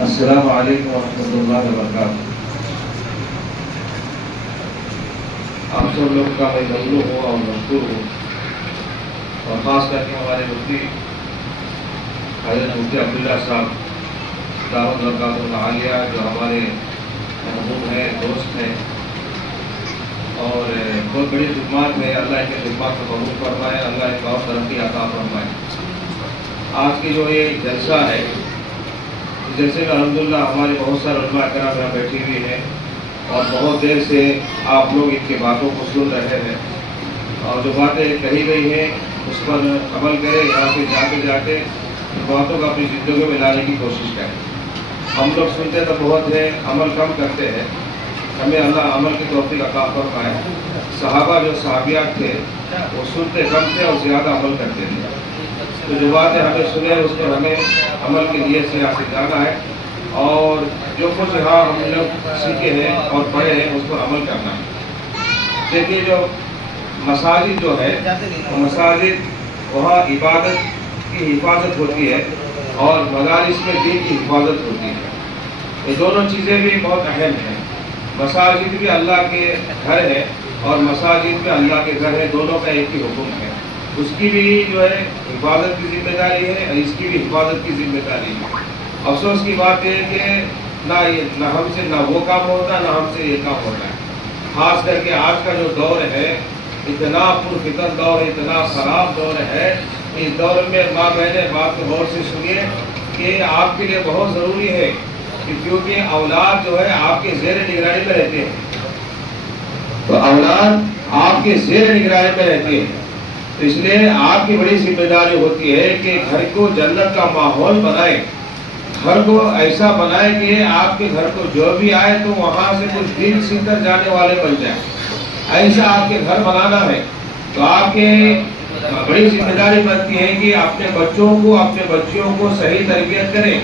السلام علیکم ورحمۃ اللہ وبرکاتہ۔ آپ سب لوگ کا میں ممنون ہوں اور مشکور ہوں، اور خاص کر کے ہمارے مفتی حضرت مفتی عبداللہ صاحب دعوت برکات العالیہ جو ہمارے محبوب ہیں، دوست ہیں، اور بہت بڑی خدمات ہے۔ اللہ کے خدمات کو قبول فرمائے، اللہ ایک اور ترقی عطا فرمائے۔ آج کی جو یہ جلسہ ہے، اس جلسے میں الحمدللہ ہمارے بہت سارے علماء کرام یہاں بیٹھی ہوئی ہیں، اور بہت دیر سے آپ لوگ ان کی باتوں کو سن رہے ہیں، اور جو باتیں کہی گئی ہیں اس پر عمل کریں۔ یہاں سے جاتے جاتے ان باتوں کو اپنی زندگی میں لانے کی کوشش کریں۔ ہم لوگ سنتے تو بہت ہیں، عمل کم کرتے ہیں۔ ہمیں اللہ عمل کی توفیق عطا فرمائے۔ صحابہ جو صحابیات تھے وہ سنتے کم تھے اور زیادہ عمل کرتے تھے۔ تو جو باتیں ہمیں سنے اس پر ہمیں عمل کے لیے یہاں سے جانا ہے، اور جو کچھ یہاں ہم لوگ سیکھے ہیں اور پڑھے ہیں اس پر عمل کرنا ہے۔ دیکھیے جو مساجد جو ہے، وہ مساجد وہاں عبادت کی حفاظت ہوتی ہے، اور مدارس میں دین کی حفاظت ہوتی ہے۔ یہ دونوں چیزیں بھی بہت اہم ہیں۔ مساجد بھی اللہ کے گھر ہے، اور مساجد بھی اللہ کے گھر ہے، دونوں کا ایک ہی حکم ہے۔ اس کی بھی جو ہے حفاظت کی ذمہ داری ہے، اور اس کی بھی حفاظت کی ذمہ داری ہے۔ افسوس کی بات ہے کہ نہ ہم سے نہ وہ کام ہوتا، نہ ہم سے یہ کام ہوتا ہے۔ خاص کر کے آج کا جو دور ہے، اتنا پرفتن دور ہے، اتنا خراب دور ہے۔ اس دور میں ماں بہنیں بات کو غور سے سنیے کہ آپ کے لیے بہت ضروری ہے کہ کیونکہ اولاد جو ہے آپ کے زیر نگرانی میں رہتے ہیں، تو اولاد آپ کے زیر نگرانی میں رہتے ہیں، تو اس لیے آپ کی بڑی ذمہ داری ہوتی ہے کہ گھر کو جنت کا ماحول بنائے، گھر کو ایسا بنائے کہ آپ کے گھر کو جو بھی آئے تو وہاں سے کچھ دین سیکھ کر جانے والے بن جائیں۔ ایسا آپ کے گھر بنانا ہے، تو آپ کے بڑی ذمہ داری بنتی ہے کہ اپنے بچوں کو، اپنے بچیوں کو صحیح تربیت کریں۔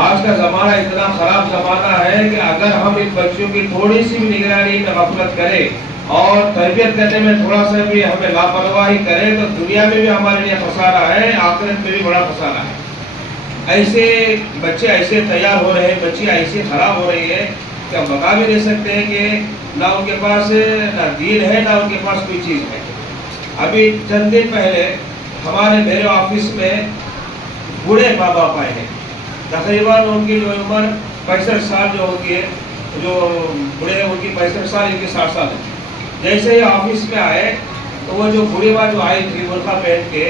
آج کا زمانہ اتنا خراب زمانہ ہے کہ اگر ہم ان بچوں کی تھوڑی سی بھی نگرانی میں غفلت کریں اور تربیت کرنے میں تھوڑا سا بھی ہمیں لاپرواہی کریں تو دنیا میں بھی ہمارے لیے خسارہ ہے، آخرت میں بھی بڑا خسارہ ہے۔ ایسے بچے ایسے تیار ہو رہے ہیں، بچی ایسی خراب ہو رہی ہے کہ ہم بتا بھی نہیں سکتے ہیں کہ نہ ان کے پاس نہ دین ہے، نہ ان کے پاس کوئی چیز ہے۔ ابھی چند دن پہلے میرے آفس میں بوڑھے ماں باپ آئے ہیں، تقریباً ان کی جو عمر 65 سال جو ہوتی ہے، جو بوڑھے ہیں ان کی 65 سال، ان کی 60 سال ہے۔ جیسے ہی آفس میں آئے تو وہ جو بوڑھی ماں جو آئی تھی برقع پہن کے،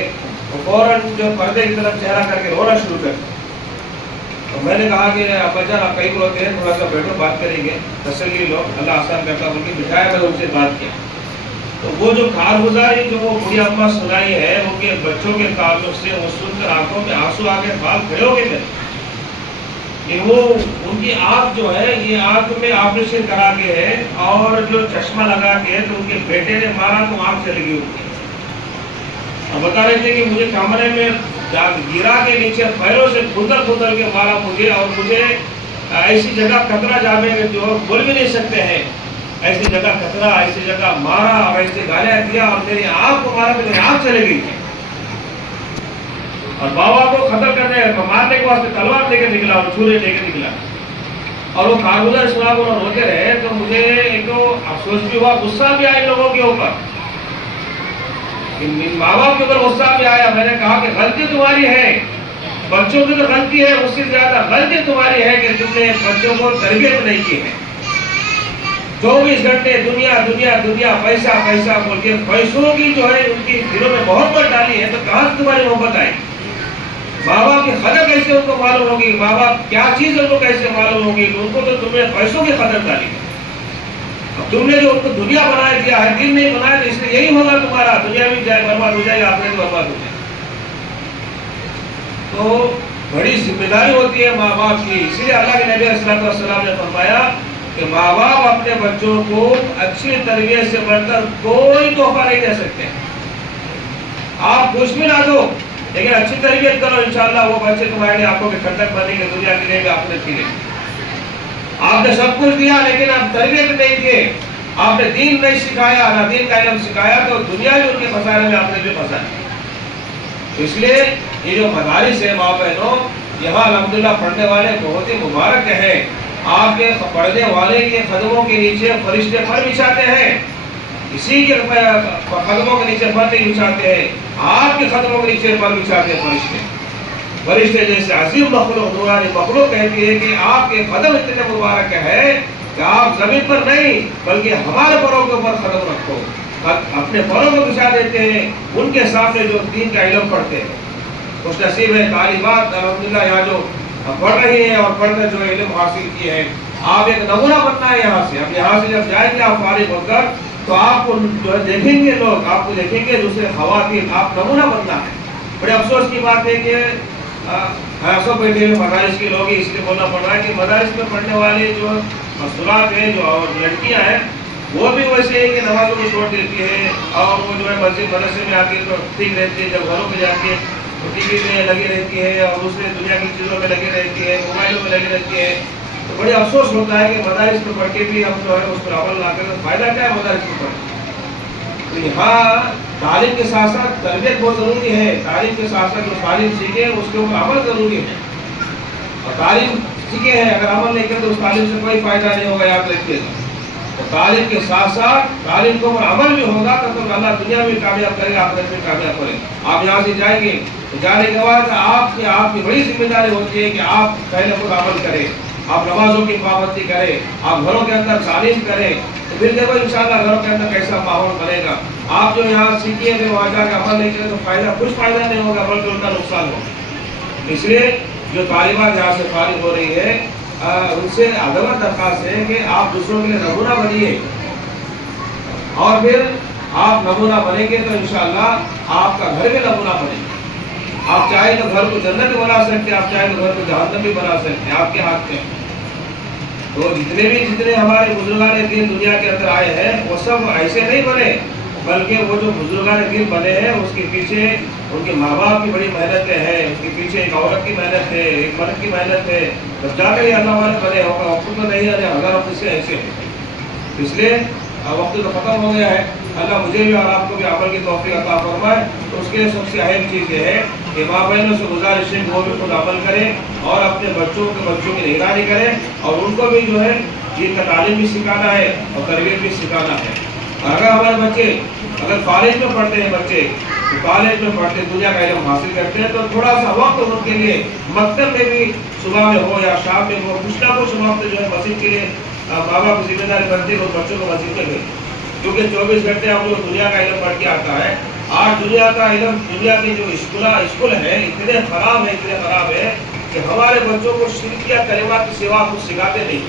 وہ فوراً جو پردے کی طرف چہرہ کر کے رونا شروع کر دیا۔ تو میں نے کہا کہ ابا جان آپ کہیں روتے ہیں، تھوڑا سا بیٹھو، بات کریں گے، تسلی لو، اللہ آسان کرتا۔ ان کی بٹھایا، میں ان سے بات کیا تو وہ جو کارگزاری جو وہ بوڑھی اماں سنائی ہے ان کے بچوں کے تعلق سے، وہ سن کر آنکھوں میں آنسو آ کے بال کھڑے ہو گئے تھے کہ وہ ان کی آنکھ جو ہے، یہ آنکھ میں آپریشن کرا کے ہے، اور جو چشمہ لگا کے ہے تو ان کے بیٹے نے مارا تو آنکھ چلی گئی ان کی۔ اور بتا رہے تھے کہ مجھے کمرے میں گرا کے نیچے پیروں سے کھدر کے مارا مجھے، اور مجھے ایسی جگہ کترا جا میں جو بول بھی نہیں سکتے ہیں، ایسی جگہ کترا، ایسی جگہ مارا، اور ایسی گالیاں دیا، اور میری آنکھ کو مارا تو میری آنکھ چلے گئی تھی۔ اور بابا کو قتل کرنے مارنے کے واسطے تلوار لے کے نکلا اور چھری لے کے نکلا، اور وہ کارگزار صاحب انہوں روتے رہے۔ تو مجھے ایک تو افسوس بھی ہوا، غصہ بھی آیا لوگوں کے اوپر، ماں باپ کے اوپر غصہ بھی آیا۔ میں نے کہا کہ غلطی تمہاری ہے، بچوں کی تو غلطی ہے، اس سے زیادہ غلطی تمہاری ہے کہ تم نے بچوں کو تربیت نہیں کی ہے۔ 24 گھنٹے دنیا دنیا دنیا، پیسہ پیسہ بول کے پیسوں کی جو ہے ان کی دلوں میں محبت ڈالی ہے، تو کہاں سے تمہاری محبت آئی؟ ماں باپ کی قدر کیسے ان کو معلوم ہوگی؟ ماں باپ کیا چیز ان کو کیسے معلوم ہوگی؟ ان کو تو تم نے پیسوں کی قدر ڈالی ہے۔ اب تم نے جو ان کو دنیا بنا دیا ہے، دین نہیں بنایا، تو اس لیے یہی ہوگا تمہارا، دنیا بھی جائے برباد ہو جائے گا، آخرت بھی برباد ہو جائے گا۔ تو بڑی ذمہ داری ہوتی ہے ماں باپ کی، اسی لیے اللہ کے نبی صلی اللہ علیہ وسلم نے فرمایا کہ ماں باپ اپنے بچوں کو اچھی تربیت سے بڑھ کر کوئی تحفہ نہیں دے سکتے۔ آپ کچھ بھی نہ دو، لیکن اچھی تربیت کرو، انشاءاللہ وہ بچے تمہارے لیے آنکھوں کے ٹھنڈک بنیں گے، دنیا کے لیے بھی آخرت کے لیے۔ آپ نے سب کچھ دیا لیکن آپ تربیت نہیں دیے، آپ نے دین نہیں سکھایا، نہ دین کا علم سکھایا، تو دنیا بھی ان کے خسارے میں، آپ نے بھی خسارے۔ اس لیے یہ جو مدارس ہے ماں بہنوں، یہاں الحمدللہ پڑھنے والے بہت ہی مبارک ہیں. آپ کے پڑھنے والے کے قدموں کے نیچے فرشتے پر بچھاتے ہیں. اسی کے قدموں کے نیچے پر نہیں بچھاتے ہیں, آپ کے قدموں کے نیچے پر بچھاتے ہیں فرشتے. فرشتے جیسے عظیم مخلوق, نورانی مخلوق کہتی ہے کہ آپ کے قدم اتنے مبارک ہے کہ آپ زمین پر نہیں بلکہ ہمارے پروں کے اوپر قدم رکھو. اپنے پروں کو بچھا دیتے ہیں ان کے سامنے جو دین کا علم پڑھتے ہیں. خوش نصیب ہے طالبات الحمدللہ یہاں جو پڑھ رہی ہیں اور پڑھ کر جو علم حاصل کیے ہیں. آپ ایک نمونہ بننا ہے یہاں سے. اب یہاں سے جب جائیں گے آپ فارغ ہو کر تو آپ کو جو ہے دیکھیں گے لوگ, آپ کو دیکھیں گے دوسرے خواتین, آپ نمونہ بننا ہے. بڑے افسوس کی بات ہے کہ ایسا بیٹھے ہوئے مدارس کے لوگ اس لیے بولنا پڑ رہا ہے کہ مدارس میں پڑھنے والے جو مستورات ہیں, جو لڑکیاں ہیں, وہ بھی ویسے ہے کہ نمازوں کو چھوڑ دیتی ہے اور وہ جو ہے مسجد مدرسے میں آتی ہے تو ٹھیک رہتی ہے, جب گھروں میں جاتی ہے تو ٹی وی میں لگی رہتی ہے اور دوسرے دنیا کی چیزوں میں لگی رہتی ہے, موبائلوں میں لگی رہتی ہے. تو بڑے افسوس ہوتا ہے کہ مدارس میں پڑھ کے بھی ہم جو ہے اس پر عمل نہ کریں. فائدہ کیا ہے مدارس میں پڑھ کے؟ تو یہاں تعلیم کے ساتھ ساتھ تربیت بہت ضروری ہے. تعلیم کے ساتھ ساتھ جو تعلیم سیکھے اس کے اوپر عمل ضروری ہے. اور تعلیم سیکھے ہیں اگر عمل نہیں کرے تو اس تعلیم سے کوئی فائدہ نہیں ہوگا, یاد رکھیے گا. تو تعلیم کے ساتھ ساتھ تعلیم کے اوپر عمل بھی ہوگا تو اللہ دنیا میں کامیاب کرے گا, آخرت میں کامیاب کرے گا. آپ یہاں سے جائیں گے تو جانے کے بعد آپ کی بڑی ذمہ داری ہوتی ہے کہ آپ پہلے خود عمل کریں, آپ نمازوں کی پابندی کریں, آپ گھروں کے اندر تعلیم کریں. تو پھر دیکھو انشاءاللہ گھروں کے اندر کیسا ماحول بنے گا. آپ جو یہاں سیکھیے پھر وہاں جا کے عمل نہیں کریں تو فائدہ, کچھ فائدہ نہیں ہوگا بلکہ ان کا نقصان ہوگا. اس لیے جو طالبات یہاں سے فارغ ہو رہی ہے ان سے عدالت درخواست ہے کہ آپ دوسروں کے لیے نمونہ بنیے, اور پھر آپ نمونہ بنیں گے تو انشاءاللہ آپ کا گھر بھی نمونہ بنے گا. آپ چاہے تو گھر کو جنت بھی بنا سکتے ہیں, آپ چاہے تو گھر کو جہنم بھی بنا سکتے ہیں, آپ کے ہاتھ میں. تو جتنے ہمارے بزرگان دین دنیا کے اندر آئے ہیں وہ سب ایسے نہیں بنے, بلکہ وہ جو بزرگان دین بنے ہیں اس کے پیچھے ان کے ماں باپ کی بڑی محنتیں ہیں, اس کے پیچھے ایک عورت کی محنت ہے, ایک مرد کی محنت ہے, جب جا کر یہ اللہ والے بنے ہوگا. وقت تو نہیں ہے, ہزاروں سے ایسے ہیں. اس لیے وقت تو ختم ہو گیا ہے. اللہ مجھے بھی اور آپ کو بھی عمل کی توفیق عطا فرمائے. تو اس کے لیے سب سے اہم چیز یہ ہے کہ ماں بہنوں سے گزارش ہے کہ وہ بھی خود عمل کریں اور اپنے بچوں کی نگرانی کریں, اور ان کو بھی جو ہے دین کا تعلیم بھی سکھانا ہے اور تربیت بھی سکھانا ہے. اگر ہمارے بچے اگر کالج میں پڑھتے ہیں, بچے تو کالج میں پڑھتے دنیا کا علم حاصل کرتے ہیں, تو تھوڑا سا وقت ان کے لیے مکتب میں بھی صبح میں ہو یا شام میں ہو, کچھ نہ کچھ وقت جو ہے مسجد کے لیے ماں باپ کی ذمہ داری بنتی ہے اور بچوں کو مسجد میں بھیجیں. کیونکہ 24 گھنٹے ہم لوگ دنیا کا علم پڑھ کے آتا ہے. آج دنیا کا علم, دنیا کے جو اسکول ہیں اتنے خراب ہے کہ ہمارے بچوں کو شرکیہ کلمات کی سوا کچھ سکھاتے نہیں.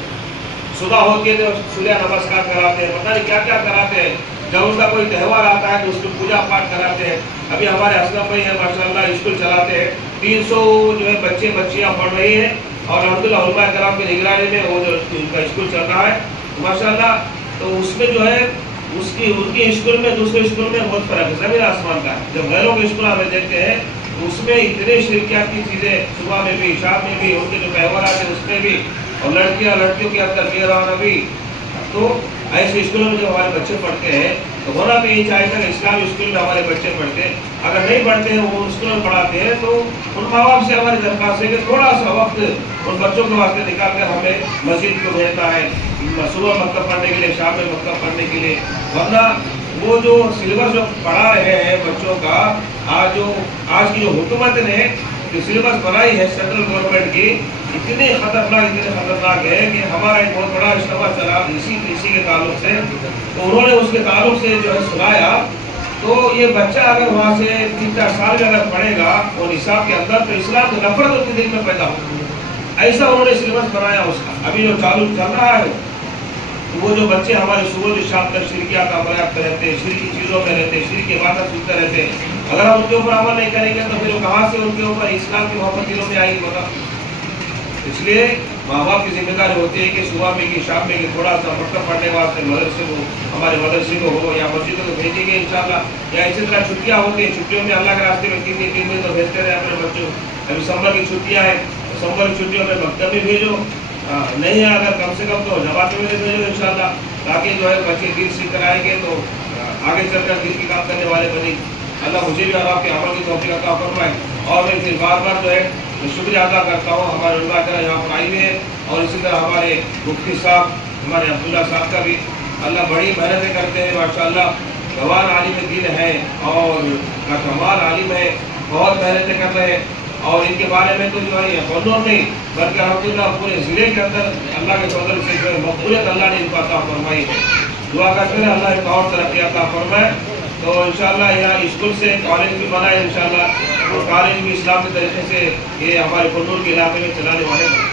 صبح ہوتی ہے تو سوریہ نمسکار کراتے ہیں, پتہ نہیں کیا کیا کراتے ہیں. جب ان کا کوئی تہوار آتا ہے تو اس کو پوجا پاٹ کراتے ہیں. ابھی ہمارے اسلم بھائی ہیں ماشاءاللہ اسکول چلاتے ہیں, 300 جو ہے بچے بچیاں پڑھ رہی ہیں اور الحمدللہ علماء کرام کی نگرانی میں وہ جو ان کا اسکول چل رہا ہے ماشاءاللہ. تو اس میں جو ہے ان کے اسکول میں دوسرے اسکول میں بہت فرق ہے, زمین آسمان کا ہے. جب غیروں کے اسکول ہمیں دیکھتے ہیں تو اس میں اتنے شرکیات کی چیزیں صبح میں بھی شام میں بھی, ان کے جو تہوارات ہیں اس میں بھی, اور لڑکیوں کے اندر میرا بھی. تو ایسے اسکولوں میں جب ہمارے بچے پڑھتے ہیں تو ہونا بھی یہ چاہیے کہ اسلامی اسکول میں ہمارے بچے پڑھتے ہیں. اگر نہیں پڑھتے ہیں وہ اسکول میں پڑھاتے ہیں تو ان ماں باپ سے ہماری درخواست ہے کہ تھوڑا سا وقت ان بچوں کے واسطے نکال کر ہمیں مسجد کو بھیجتا ہے, صبح مکتب پڑھنے کے لیے, شام میں مکتب پڑھنے کے لیے. ورنہ وہ جو سلیبس جو پڑھا رہے ہیں بچوں کا, آج کی جو حکومت نے جو سلیبس بنائی ہے سینٹرل گورنمنٹ کی, اتنے خطرناک ہے کہ ہمارا ایک بہت بڑا اجتماع چلا اسی کے تعلق سے. تو انہوں نے اس کے تعلق سے جو ہے سنایا, تو یہ بچہ اگر وہاں سے 3-4 سال میں اگر پڑھے گا اور نصاب کے اندر تو اسلام کی نفرت ان کے دل میں پیدا ہوگی. ایسا انہوں نے سلیبس بنایا اس کا. ابھی جو چل رہا ہے تو وہ جو بچے ہمارے صبح شام تک شرکیات کا عمل رہتے ہیں, شرکی چیزوں میں رہتے ہیں, شرک کی عبادت سنتے رہتے ہیں, اگر ہم ان کے اوپر عمل نہیں کریں گے تو پھر کہاں سے ان کے اوپر اسلام کی محبت دلوں میں آئے گی بتا. اس لیے ماں باپ کی ذمہ داری ہوتی ہے کہ صبح میں کہ شام میں کہ تھوڑا سا مکتب پڑھنے واسطے مدرسے کو, ہمارے مدرسے کو ہو یا مسجدوں کو بھیجیں گے انشاءاللہ. یا اسی طرح چھٹیاں ہوتی ہیں, چھٹیوں میں اللہ کے راستے میں 3 دن تو بھیجتے رہے اپنے بچوں. ابھی سمر کی چھٹیاں ہیں, سمر کی چھٹیوں میں مکتب بھی بھیجو, نہیں ہے اگر کم سے کم تو جماعت میں بھیجو انشاءاللہ, تاکہ جو ہے بچے دین سیکھ کر آئیں گے تو آگے چل کر دین کی کام کرنے والے بنے. اللہ مجھے بھی اور آپ کے عمل کی توفیق عطا فرمائے. اور میں پھر بار بار جو ہے میں شکریہ ادا کرتا ہوں ہمارے علماء کرام یہاں پر آئی ہوئے ہیں، اور اسی طرح ہمارے مفتی صاحب ہمارے عبداللہ صاحب کا بھی اللہ بڑی محنتیں کرتے ہیں ماشاءاللہ، گوان عالم دین ہے اور کمال عالم ہے، بہت محنتیں کر رہے ہیں، اور ان کے بارے میں تو جو ہے قانون نہیں بلکہ الحمدللہ پورے ضلع کے اندر اللہ کے فضل سے جو ہے مقبولیت اللہ نے ان کو عطا فرمائی ہے۔ دعا کرتے ہیں اللہ ایک اور ترقی عطا فرمائے۔ تو انشاءاللہ یہاں اسکول سے کالج بھی بنا ہے انشاءاللہ، اور کالج بھی اسلامی طریقے سے یہ ہمارے کنور کے علاقے میں چلانے والے ہیں۔